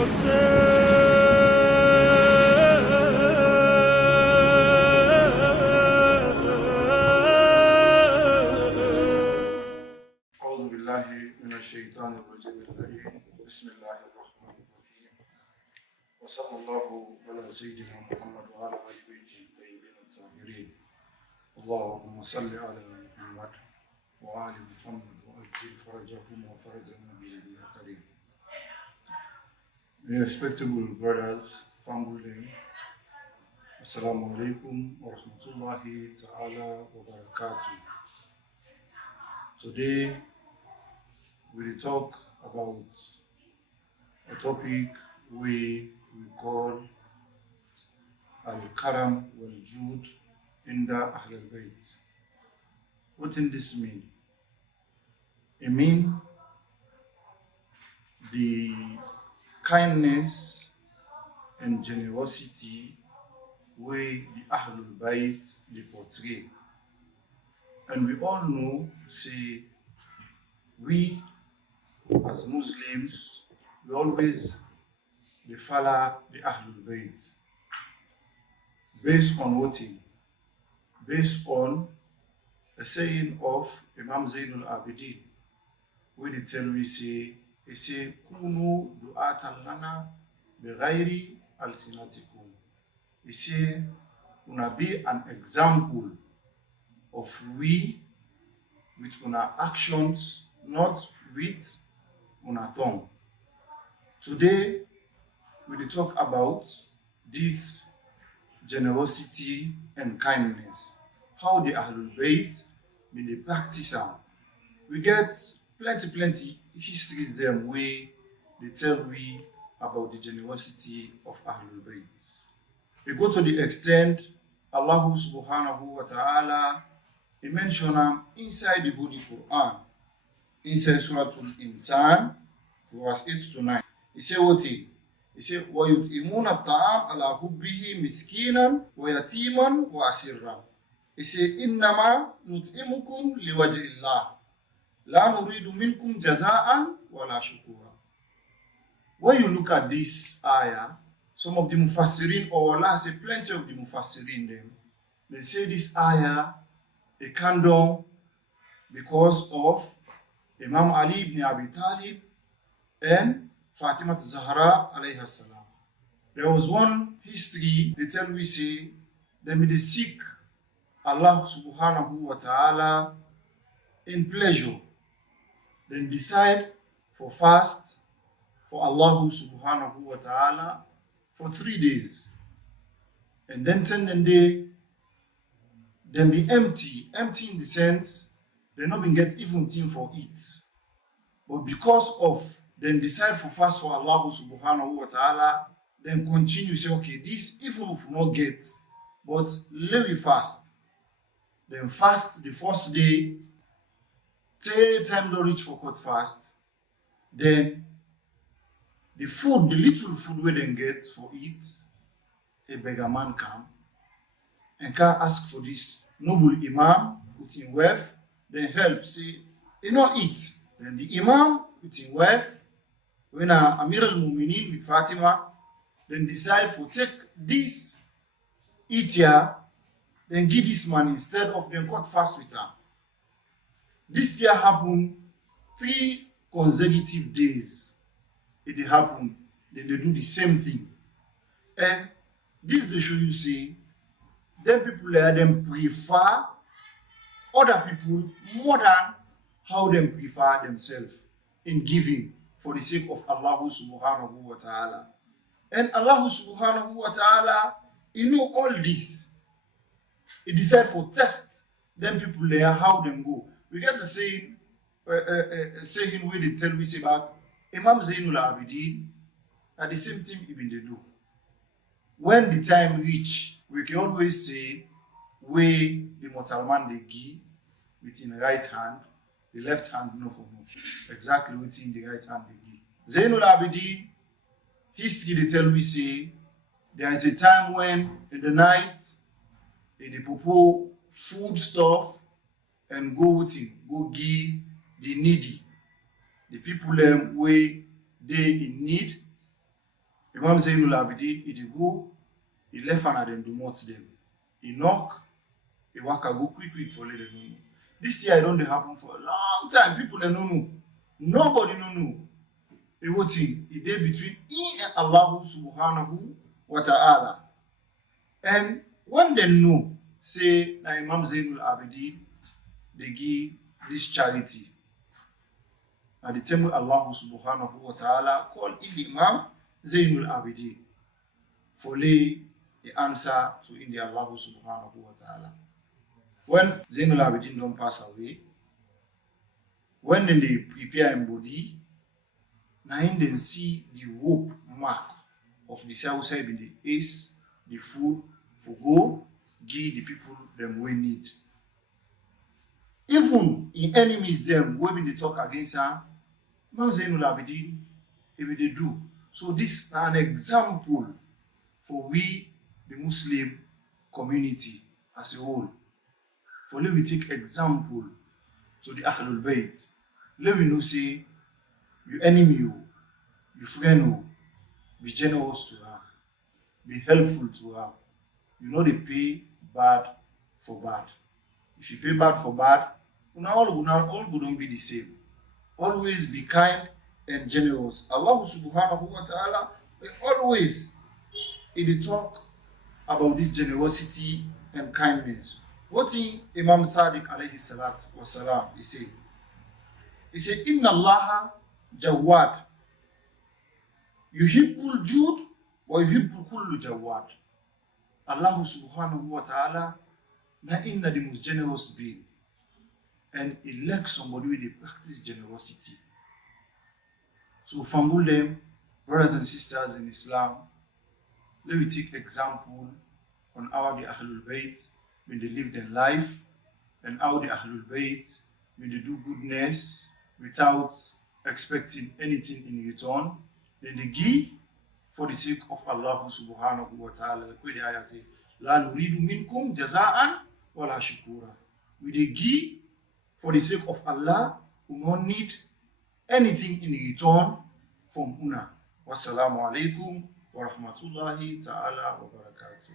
أعوذ بالله من الشيطان الرجيم اللعين بسم الله الرحمن الرحيم وصلى الله على سيدنا محمد وعلى آل بيته الطيبين الطاهرين اللهم صل على محمد وآل محمد وأجل فرجهم وفرجنا به يا كريم. Respectable brothers, family, Assalamu alaikum wa rahmatullahi ta'ala wa barakatuh. Today we will talk about a topic we call Al-Karam wal-Jud inda Ahlulbayt. What does this mean? It means the kindness and generosity where the Ahlulbayt they portray. And we all know, say, we as Muslims, we always follow the Ahlulbayt. Based on what thing? Based on a saying of Imam Zainul Abidin, where they tell we say, he say, Kunu du'atan lana bighayri alsinatikum. He say, una be an example of we with our actions, not with our tongue. Today, we will talk about this generosity and kindness. How the Ahlulbayt may they practice them. We get plenty histories them where they tell we about the generosity of Ahlulbayt. We go to the extent Allah subhanahu wa ta'ala he mentioned them inside the Holy Quran, inside Surah Al-Insan, verse 8 to 9. He said what he? He said, وَيُطْعِمُونَ الطَّعَامَ عَلَى حُبِّهِ مِسْكِينًا وَيَتِيمًا وَأَسِيرًا. He said, إِنَّمَا نُطْعِمُكُمْ لِوَجْهِ اللَّهِ لَا نُرِيدُ مِنْكُمْ جَزَاءً وَلَا شُكُورًا. When you look at this ayah, some of the Mufassirin, or let's say plenty of the Mufassirin, they say this ayah a candle because of Imam Ali ibn Abi Talib and Fatima Zahra alayha salam. There was one history, they tell we say, they seek Allah subhanahu wa ta'ala in pleasure, then decide for fast for Allah subhanahu wa ta'ala for 3 days. And then 10 day, then be empty in the sense they not been get even thing for it. But because of then decide for fast for Allah subhanahu wa ta'ala, then continue say, okay, this even if we not get, but let me fast. Then fast the first day, till time don't reach for cut fast. Then the food, the little food we then get for it, a beggar man come and can ask for this noble imam with his wealth, then help, say, he not eat. Then the imam with his wealth, when Amir al-Mu'minin with Fatima, then decide for take this eat here, then give this man instead of them cut fast with her. This year happened 3 consecutive days. It happened, then they do the same thing. And this they show you say, them people there, them prefer other people more than how them prefer themselves in giving for the sake of Allah subhanahu wa ta'ala. And Allah subhanahu wa ta'ala, he know all this. He decide for test them people there, how them go. We get to say, saying where they tell me about Imam Zainul Abidin, at the same thing even they do. When the time reach, we can always say where the mortal man they give within the right hand, the left hand no for no. Exactly within the right hand they give. Zainul Abidin, history they tell we say there is a time when in the night they prepare food stuff and go give the needy, the people where they in need, Imam Zainul Abidin, he go, he left hand and do not them. He knock, he walk go quick for let them know. This year don't happen for a long time. People they no know. Nobody no know. What thing? It dey between he and Allah subhanahu wa ta'ala. And when they know, say na Imam Zainul Abidin, they give this charity. And the time Allah subhanahu wa ta'ala called in the Imam Zainul Abidin for lay the answer to in the Allah subhanahu wa ta'ala. When Zainul Abidin don't pass away, when they prepare embodied, now they see the rope mark of the outside in the ace, the food for go, give the people them we need. Even in enemies them when they talk against her, Imam Zainul Abidin, if they do. So this is an example for we, the Muslim community as a whole. For let we take example to the Ahlulbayt. Let we know say, you enemy, you friend, be generous to her, be helpful to her. You know they pay bad for bad. If you pay bad for bad, all don't be the same. Always be kind and generous. Allah subhanahu wa ta'ala will always in the talk about this generosity and kindness. What in Imam Sadiq alayhi salat wa salam he said? He said, Inna Allah Jawad. Yuhibbul Jud wa yuhibbul kullu Jawad. Allah subhanahu wa ta'ala na inna the most generous being. And he likes somebody with the practice generosity. So family them, brothers and sisters in Islam, let me take example on how the Ahlulbayt when they live their life and how the Ahlulbayt when they do goodness without expecting anything in return. Then they give for the sake of Allah subhanahu wa ta'ala. Like where the ayah say, La nuridu minkum jaza'an wa la shukura. We they give for the sake of Allah, who don't need anything in return from una. Wassalamu alaikum wa rahmatullahi ta'ala wa barakatuh.